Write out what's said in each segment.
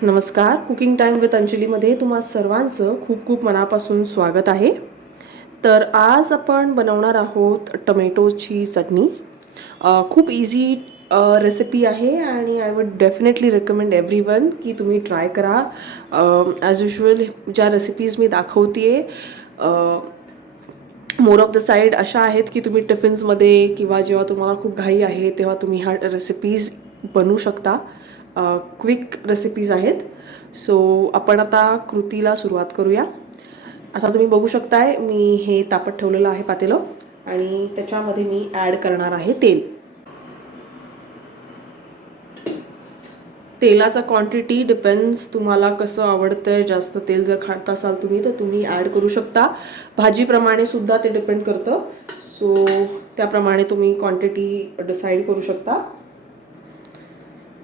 नमस्कार. Cooking time with अंजलीमध्ये तुम्हा सर्वांचं खूप खूप मनापासून स्वागत आहे. तर आज आपण बनवणार आहोत टमॅटोची चटणी. खूप इझी रेसिपी आहे आणि I would definitely recommend everyone की तुम्ही ट्राय करा. ॲज युजल ज्या रेसिपीज मी दाखवते मोर ऑफ द साईड अशा आहेत की तुम्ही टिफिन्समध्ये किंवा जेव्हा तुम्हाला खूप घाई आहे तेव्हा तुम्ही ह्या रेसिपीज बनवू शकता. क्विक रेसिपीज आहेत. सो आपण आता कृतीला सुरुवात करूया. आता तुम्ही बघू शकताय मी हे तापत ठेवलेलं आहे पातेलं आणि त्याच्यामध्ये मी ॲड करणार आहे तेल. तेलाचा क्वांटिटी डिपेंड्स तुम्हाला कसं आवडतंय. जास्त तेल जर खात असाल तुम्ही तर तुम्ही ॲड करू शकता. भाजीप्रमाणे सुद्धा ते डिपेंड करतं. सो त्याप्रमाणे तुम्ही क्वांटिटी डिसाईड करू शकता.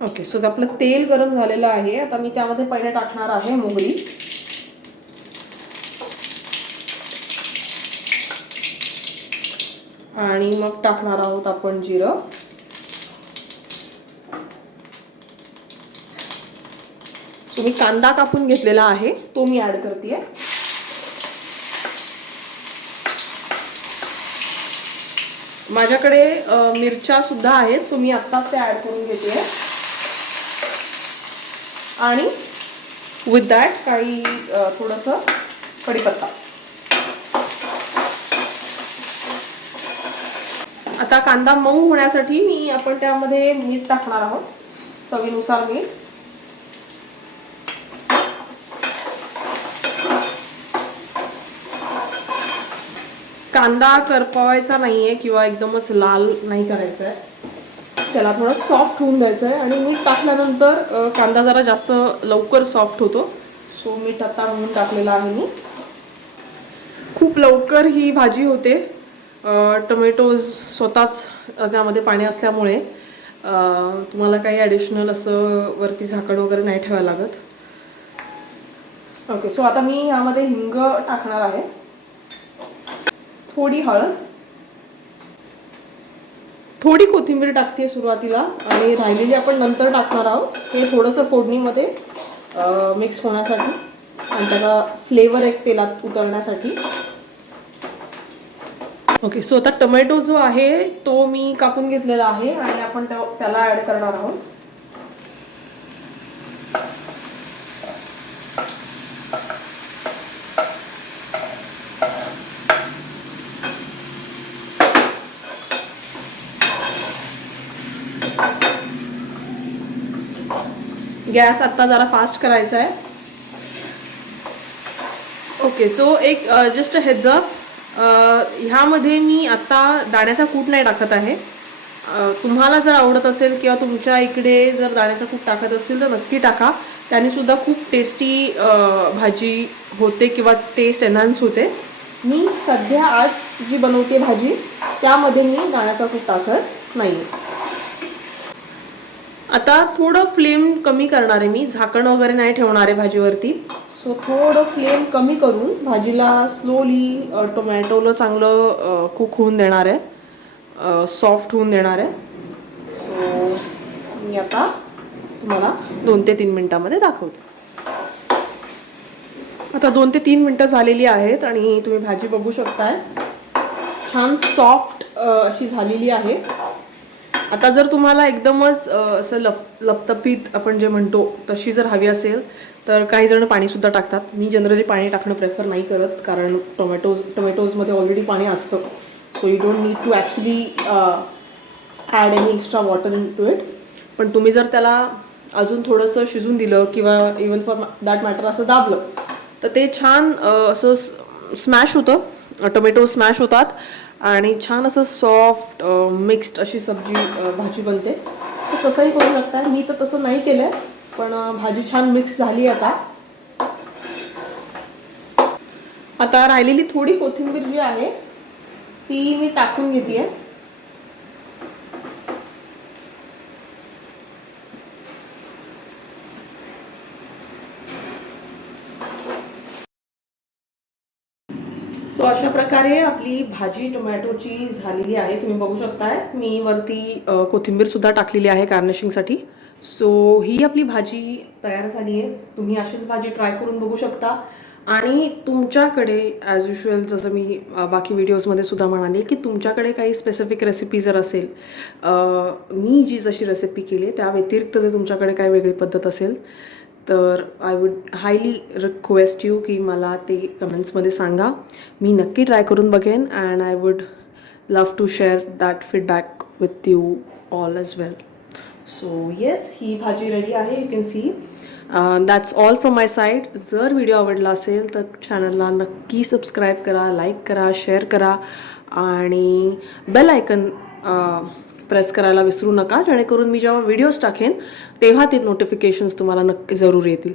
ओके सो आपलं तेल गरम झालेलं आहे. आता मी त्यामध्ये पहिले टाकणार आहे मोगरी आणि मग टाकणार आहोत आपण जिरं. तुम्ही कांदा कापून घेतलेला आहे. तो मी ऍड करते माझ्याकडे मिरच्या सुद्धा आहेत. सो मी आत्ताच ते ऍड करून घेते आणि विथ दॅट काही थोडंसं कढीपत्ता. आता कांदा मऊ होण्यासाठी मी आपण त्यामध्ये मीठ टाकणार आहोत. चवीनुसार मीठ. कांदा करपवायचा नाहीये किंवा एकदमच लाल नाही करायचा आहे त्याला थोडं सॉफ्ट होऊन द्यायचं आहे आणि मीठ टाकल्यानंतर कांदा जरा जास्त लवकर सॉफ्ट होतो. सो मीठ आता म्हणून टाकलेलं आहे मी. खूप लवकर ही भाजी होते. टोमॅटोज स्वतःच त्यामध्ये पाणी असल्यामुळे तुम्हाला काही ॲडिशनल असं वरती झाकण वगैरे नाही ठेवायला लागत. ओके सो आता मी यामध्ये हिंग टाकणार आहे. थोडी हळद. थोडी कोथिंबीर टाकते सुरुवातीला आणि राहिलेली आपण नंतर टाकणार आहोत. ते थोडंसं फोडणीमध्ये मिक्स होण्यासाठी आणि त्याला फ्लेवर एक तेलात उतरण्यासाठी. ओके सो आता टोमॅटो जो आहे तो मी कापून घेतलेला आहे आणि आपण त्या- त्याला ॲड करणार आहोत. गॅस आत्ता जरा फास्ट करायचा आहे ओके सो एक जस्ट हेज ह्यामध्ये मी आत्ता दाण्याचा कूट नाही टाकत आहे. तुम्हाला जर आवडत असेल किंवा तुमच्या इकडे जर दाण्याचा कूट टाकत असेल तर नक्की टाका. त्याने सुद्धा खूप टेस्टी भाजी होते किंवा टेस्ट एनहान्स होते. मी सध्या आज जी बनवते भाजी त्यामध्ये मी दाण्याचा कूट टाकत नाही आता थोडं फ्लेम कमी करणार आहे मी झाकण वगैरे नाही ठेवणार आहे भाजीवरती. सो थोडं फ्लेम कमी करून भाजीला स्लोली टोमॅटोला चांगलं कुक होऊन देणार आहे. सॉफ्ट होऊन देणार आहे. सो मी आता तुम्हाला दोन ते तीन मिनटामध्ये दाखवते. आता दोन ते तीन मिनटं झालेली आहेत आणि तुम्ही भाजी बघू शकताय. छान सॉफ्ट अशी झालेली आहे. आता जर तुम्हाला एकदमच असं लप लपतपीत आपण जे म्हणतो तशी जर हवी असेल तर काही जण पाणीसुद्धा टाकतात. मी जनरली पाणी टाकणं प्रेफर नाही करत कारण टोमॅटोज टोमॅटोजमध्ये ऑलरेडी पाणी असतं. So you don't need to actually add any extra water into it पण तुम्ही जर त्याला अजून थोडंसं शिजून दिलं किंवा इवन फॉर दॅट मॅटर असं दाबलं तर ते छान असं स्मॅश होतं. टोमॅटो स्मॅश होतात. आणि छान असं सॉफ्ट मिक्स्ड अशी सब्जी भाजी बनते. तर तसंही करू शकता मी तर तसं नाही केलं आहे पण भाजी छान मिक्स झाली आता. आता राहिलेली थोडी कोथिंबीर जी आहे ती मी टाकून घेते सो अशा प्रकारे आपली भाजी टोमॅटोची झालेली आहे. तुम्ही बघू शकताय. मी वरती कोथिंबीरसुद्धा टाकलेली आहे गार्निशिंगसाठी सो ही आपली भाजी तयार झाली आहे. तुम्ही अशीच भाजी ट्राय करून बघू शकता. आणि तुमच्याकडे ॲज युजल जसं मी बाकी व्हिडिओजमध्ये सुद्धा म्हणाली की तुमच्याकडे काही स्पेसिफिक रेसिपी जर असेल मी जी जशी रेसिपी केली आहे त्या व्यतिरिक्त जर तुमच्याकडे काही वेगळी पद्धत असेल तर I would highly request you की मला ते कमेंट्समध्ये सांगा. मी नक्की ट्राय करून बघेन and I would love to share that feedback with you all as well so yes ही भाजी रेडी आहे you can see that's all from my side जर व्हिडिओ आवडला असेल तर चॅनलला नक्की सबस्क्राईब करा लाईक करा शेअर करा आणि बेल आयकन प्रेस करायला विसरू नका. जेणेकरून मी जेव्हा व्हिडिओज टाकेन तेव्हा ते नोटिफिकेशन्स तुम्हाला नक्की जरूर येतील.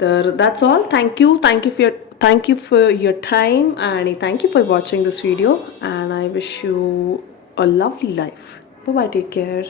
तर that's all thank you thank you for thank you for your time आणि thank you for watching this video and I wish you a lovely life bye take care